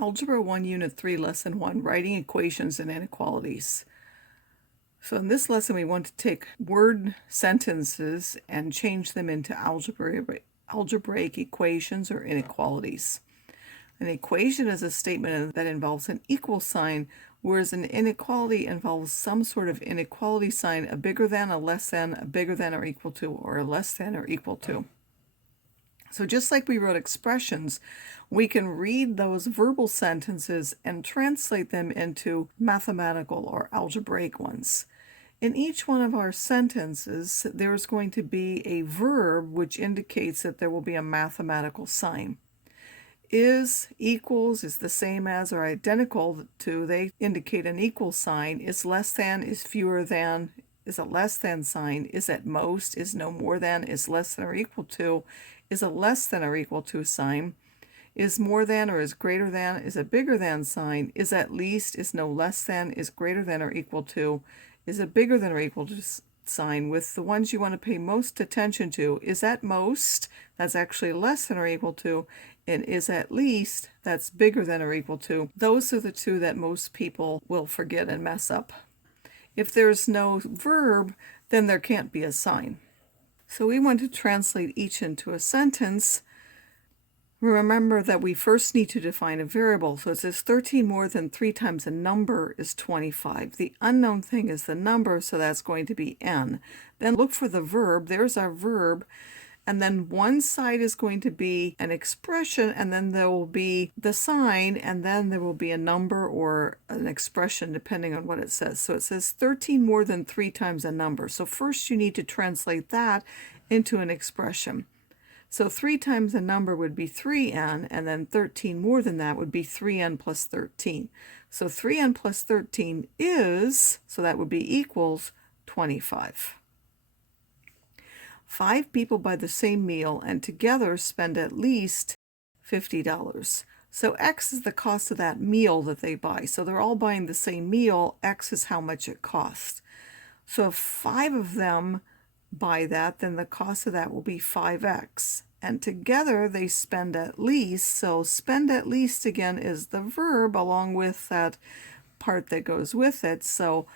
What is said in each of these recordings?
Algebra 1, Unit 3, Lesson 1, Writing Equations and Inequalities. So in this lesson, we want to take word sentences and change them into algebraic equations or inequalities. An equation is a statement that involves an equal sign, whereas an inequality involves some sort of inequality sign, a bigger than, a less than, a bigger than or equal to, or a less than or equal to. So just like we wrote expressions, we can read those verbal sentences and translate them into mathematical or algebraic ones. In each one of our sentences, there's going to be a verb which indicates that there will be a mathematical sign. Is, equals, is the same as, or identical to, they indicate an equal sign. Is less than, is fewer than, is a less than sign. Is at most, is no more than, is less than or equal to, is a less than or equal to sign. Is more than or is greater than, is a bigger than sign. Is at least, is no less than, is greater than or equal to, is a bigger than or equal to sign, with the ones you want to pay most attention to. Is at most, that's actually less than or equal to, and is at least, that's bigger than or equal to. Those are the two that most people will forget and mess up. If there's no verb, then there can't be a sign. So we want to translate each into a sentence. Remember that we first need to define a variable. So it says 13 more than 3 times a number is 25. The unknown thing is the number, so that's going to be n. Then look for the verb. There's our verb. And then one side is going to be an expression, and then there will be the sign, and then there will be a number or an expression depending on what it says. So it says 13 more than 3 times a number. So first you need to translate that into an expression. So 3 times a number would be 3n, and then 13 more than that would be 3n plus 13. So 3n plus 13 is, so that would be equals 25. 5 people buy the same meal and together spend at least $50. So X is the cost of that meal that they buy. So they're all buying the same meal. X is how much it costs. So if 5 of them buy that, then the cost of that will be 5x. And together they spend at least. So spend at least again is the verb along with that part that goes with it. So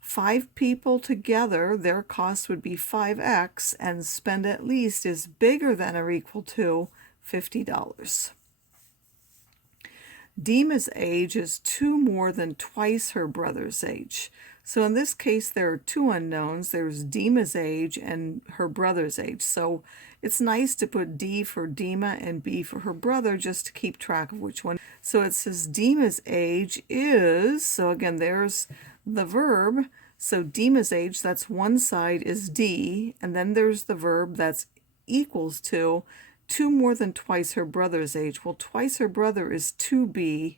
5 people together, their cost would be 5x, and spend at least is bigger than or equal to $50. Dima's age is 2 more than twice her brother's age. So in this case, there are 2 unknowns. There's Dima's age and her brother's age. So it's nice to put D for Dima and B for her brother just to keep track of which one. So it says Dima's age is, so again, there's the verb. So Dima's age, that's one side is D, and then there's the verb that's equals to 2 more than twice her brother's age. Well, twice her brother is 2b,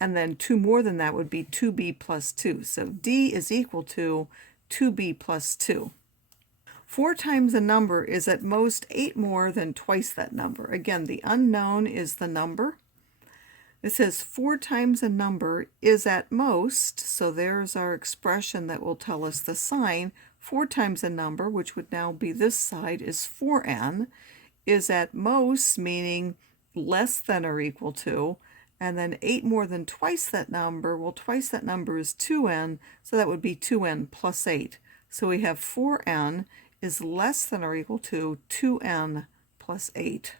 and then 2 more than that would be 2b plus 2. So D is equal to 2b plus 2. 4 times a number is at most 8 more than twice that number. Again, the unknown is the number. It says 4 times a number is at most, so there's our expression that will tell us the sign. 4 times a number, which would now be this side, is 4n, is at most, meaning less than or equal to, and then 8 more than twice that number. Well, twice that number is 2n, so that would be 2n plus 8. So we have 4n is less than or equal to 2n plus 8.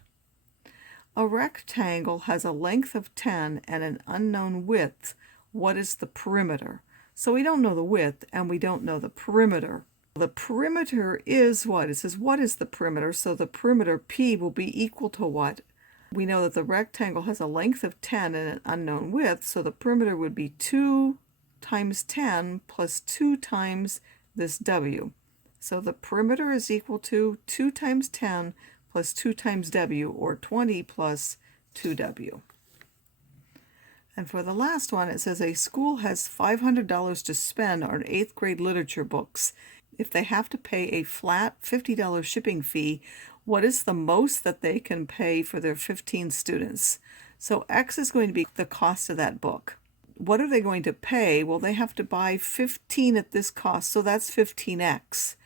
A rectangle has a length of 10 and an unknown width. What is the perimeter? So we don't know the width and we don't know the perimeter. The perimeter is what? It says what is the perimeter? So the perimeter P will be equal to what? We know that the rectangle has a length of 10 and an unknown width, so the perimeter would be 2 times 10 plus 2 times this W. So the perimeter is equal to 2 times 10 plus 2 times W, or 20 plus 2W. And for the last one, it says a school has $500 to spend on 8th grade literature books. If they have to pay a flat $50 shipping fee, what is the most that they can pay for their 15 students? So X is going to be the cost of that book. What are they going to pay? Well, they have to buy 15 at this cost, so that's 15x.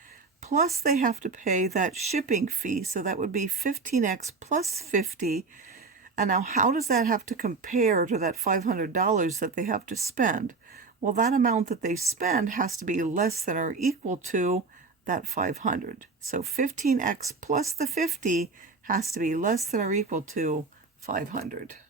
Plus they have to pay that shipping fee, so that would be 15x plus 50. And now how does that have to compare to that $500 that they have to spend? Well, that amount that they spend has to be less than or equal to that 500. So 15x plus the 50 has to be less than or equal to 500.